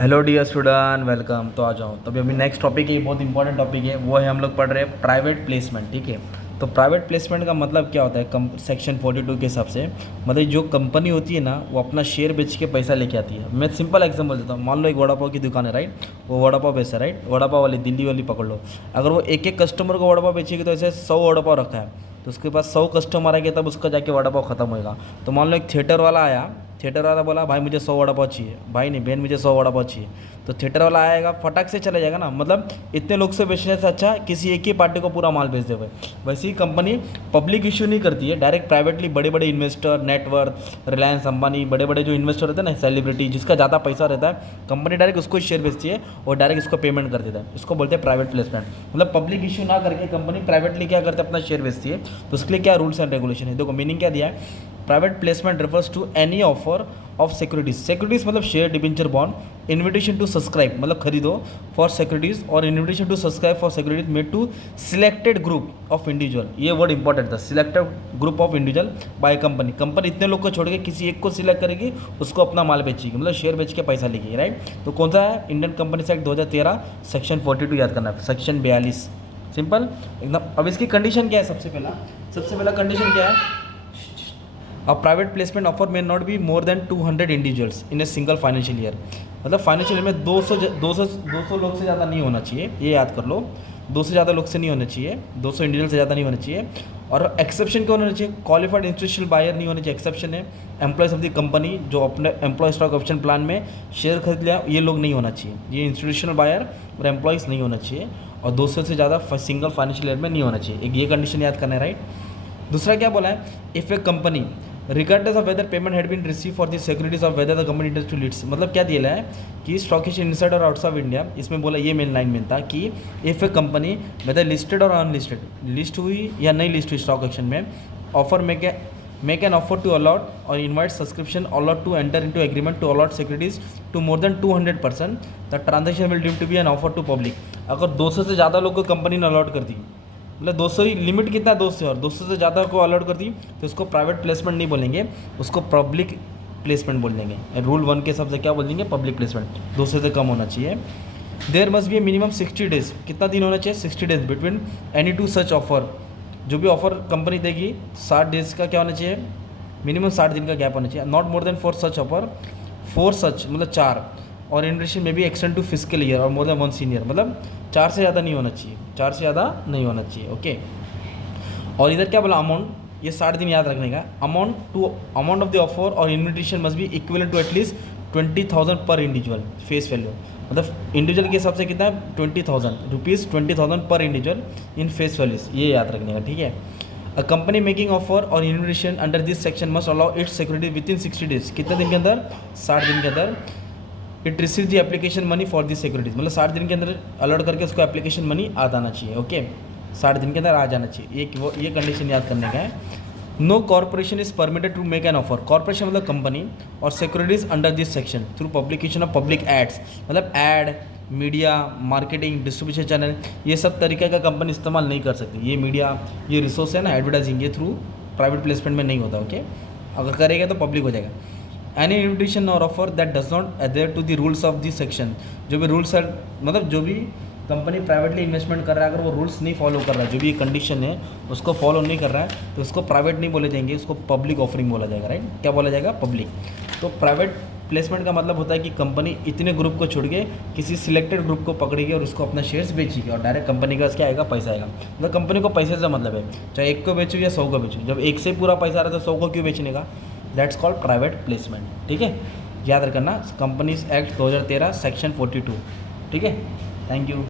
Hello dear student, welcome. तो आ जाओ। तो अभी नेक्स्ट टॉपिक है, बहुत इंपॉर्टेंट टॉपिक है, वो है हम लोग पढ़ रहे हैं प्राइवेट प्लेसमेंट। ठीक है। तो प्राइवेट प्लेसमेंट का मतलब क्या होता है सेक्शन 42 के हिसाब से, मतलब जो कंपनी होती है ना, वो अपना शेयर बेच के पैसा लेके आती है। मैं सिंपल एग्जांपल देता हूँ। मान लो एक वड़ा पाव की दुकान है, राइट। वो वड़ा पाव बेचता है, राइट। वड़ा पाव वाली दिल्ली वाली पकड़ लो। अगर वो एक एक कस्टमर को वड़ा पाव बेचेगी तो ऐसे 100 वड़ा पाव रखा है, तो उसके पास 100 कस्टमर आएंगे, तब उसका जाके वड़ा पाव खत्म होएगा। तो मान लो एक थिएटर वाला आया, थिएटर वाला बोला भाई मुझे 100 वड़ा पाव चाहिए, भाई नहीं बहन मुझे 100 वड़ा पाव चाहिए। तो थिएटर वाला आएगा, फटाक से चला जाएगा ना। मतलब इतने लोग से बेचने से अच्छा किसी एक ही पार्टी को पूरा माल बेच दे भाई। वैसे ही कंपनी पब्लिक इशू नहीं करती है, डायरेक्ट प्राइवेटली बड़े बड़े इन्वेस्टर, नेटवर्थ, रिलायंस अंबानी, बड़े बड़े जो इन्वेस्टर रहते हैं ना, सेलिब्रिटी, जिसका ज़्यादा पैसा रहता है, कंपनी डायरेक्ट उसको शेयर बेचती है और डायरेक्ट इसको पेमेंट कर देता है। इसको बोलते हैं प्राइवेट प्लेसमेंट। मतलब पब्लिक इशू ना करके कंपनी प्राइवेटली क्या करते हैं, अपना शेयर बेचती है। तो उसके लिए क्या रूल्स एंड रेगुलेशन है, देखो मीनिंग क्या दिया है। Private placement refers to any offer of securities. Securities मतलब share, debenture, bond. Invitation to subscribe मतलब खरीदो फॉर सिक्योरिटीज, और invitation to subscribe for securities made to selected group of individual. ये वर्ड इंपॉर्टेंट था, selected group of individual by company. Company इतने लोग को छोड़ के किसी एक को सिलेक्ट करेगी, उसको अपना माल बेचेगी, मतलब शेयर बेच के पैसा लेगी, राइट। तो कौन सा है, इंडियन कंपनीज एक्ट 2013 सेक्शन 42 याद करना है, सेक्शन 42, सिंपल एकदम। अब इसकी कंडीशन क्या है, सबसे पहला कंडीशन क्या है, a private placement offer may not be more than 200 individuals in a single financial year. मतलब फाइनेंशियल ईयर में 200 लोग से ज़्यादा नहीं होना चाहिए, ये याद कर लो। 200 से ज़्यादा लोग से नहीं होना चाहिए, 200 इंडिविजुअल से ज़्यादा नहीं होना चाहिए। और एक्सेप्शन क्यों होना चाहिए, क्वालिफाइड इंस्टीट्यूशनल बायर नहीं होने चाहिए। एक्सेप्शन है एम्प्लॉयज़ ऑफ द कंपनी, जो अपने एम्प्लॉय स्टॉक ऑप्शन प्लान में शेयर खरीद लिया, ये लोग नहीं होना चाहिए। ये इंस्टीट्यूशनल बायर और एम्प्लॉयज़ नहीं होना चाहिए, और 200 से ज़्यादा सिंगल फाइनेंशियल ईयर में नहीं होना चाहिए। एक ये कंडीशन याद करना है, राइट। दूसरा क्या बोला है, if a company regardless of whether payment had been receive for the securities of whether the company interest to leads. मतलब क्या दिया है कि स्टॉक एक्सचेंज इनसाइड और आउटसाइड ऑफ इंडिया, इसमें बोला ये मेन लाइन में था कि if a company whether listed और अनलिस्टेड, लिस्ट हुई या नहीं लिस्ट हुई स्टॉक एक्सचेंज में, offer make an offer to allot or invite subscription allot to enter into agreement to allot securities to more than 200%, the transaction will deemed to be an offer to public। अगर 200 से ज़्यादा लोग को company ने allot कर दी, मतलब 200 ही limit कितना है, 200, और 200 से ज़्यादा को अलॉट कर दी, तो उसको प्राइवेट प्लेसमेंट नहीं बोलेंगे, उसको पब्लिक प्लेसमेंट बोल देंगे। रूल 1 के हिसाब से क्या बोल देंगे, पब्लिक प्लेसमेंट। 200 से कम होना चाहिए। There must be a minimum 60 days, कितना दिन होना चाहिए, 60 days between any two such offer. जो भी ऑफर कंपनी देगी 60 डेज का क्या होना चाहिए, मिनिमम 60 दिन का गैप होना चाहिए। Not more than four such offer, four such मतलब 4, और इन्विटेशन में भी एक्सटेंड टू फिजिकल ईयर और मोर देन 1 सीनियर, मतलब 4 से ज़्यादा नहीं होना चाहिए, 4 से ज़्यादा नहीं होना चाहिए, ओके। और इधर क्या बोला, अमाउंट, ये 60 दिन याद रखने का। अमाउंट ऑफ द ऑफर और invitation must be equivalent to at least 20,000 per individual face value. मतलब इंडिविजुअल के हिसाब से कितना है, 20,000 rupees, 20,000 per individual in face values, ये याद रखने का, ठीक है। अ कंपनी मेकिंग ऑफर और invitation under this section must allow it's security with in 60 days, कितने दिन के अंदर, 60 दिन के अंदर। It receive the application money for the securities, मतलब 60 दिन के अंदर अलर्ट करके उसको एप्लीकेशन मनी आ जाना चाहिए, ओके। 60 दिन के अंदर आ जाना चाहिए, ये कंडीशन याद करने का है। No corporation is permitted to make an offer, corporation मतलब कंपनी, और securities under this section through publication of public ads, मतलब ad, media, marketing, distribution channel, ये सब तरीके का कंपनी इस्तेमाल नहीं कर सकती। ये मीडिया, ये रिसोर्स है ना एडवर्टाइजिंग, ये थ्रू प्राइवेट प्लेसमेंट में नहीं होता, ओके। अगर करेगा तो पब्लिक हो जाएगा। एनी इन्विटेशन और offer that does not adhere to the rules of this section, जो भी रूल्स है, मतलब जो भी कंपनी प्राइवेटली इन्वेस्टमेंट कर रहा है, अगर वो रूल्स नहीं फॉलो कर रहा है, जो भी कंडीशन है उसको फॉलो नहीं कर रहा है, तो उसको प्राइवेट नहीं बोले जाएंगे, उसको पब्लिक ऑफरिंग बोला जाएगा, राइट। क्या बोला जाएगा, पब्लिक। तो प्राइवेट प्लेसमेंट का मतलब होता है कि कंपनी इतने ग्रुप को छोड़ के किसी सिलेक्टेड ग्रुप को पकड़ेगी और उसको अपना शेयर्स बेचेगी, और डायरेक्ट कंपनी का क्या आएगा, पैसा आएगा। मतलब कंपनी को पैसे से मतलब है, चाहे एक को बेचो या 100 को बेचो, जब एक से पूरा पैसा आ रहा है तो 100 को क्यों बेचने का, दैट्स कॉल्ड प्राइवेट प्लेसमेंट, ठीक है। याद रखना, कंपनीज एक्ट 2013 सेक्शन 42, ठीक है। Thank you.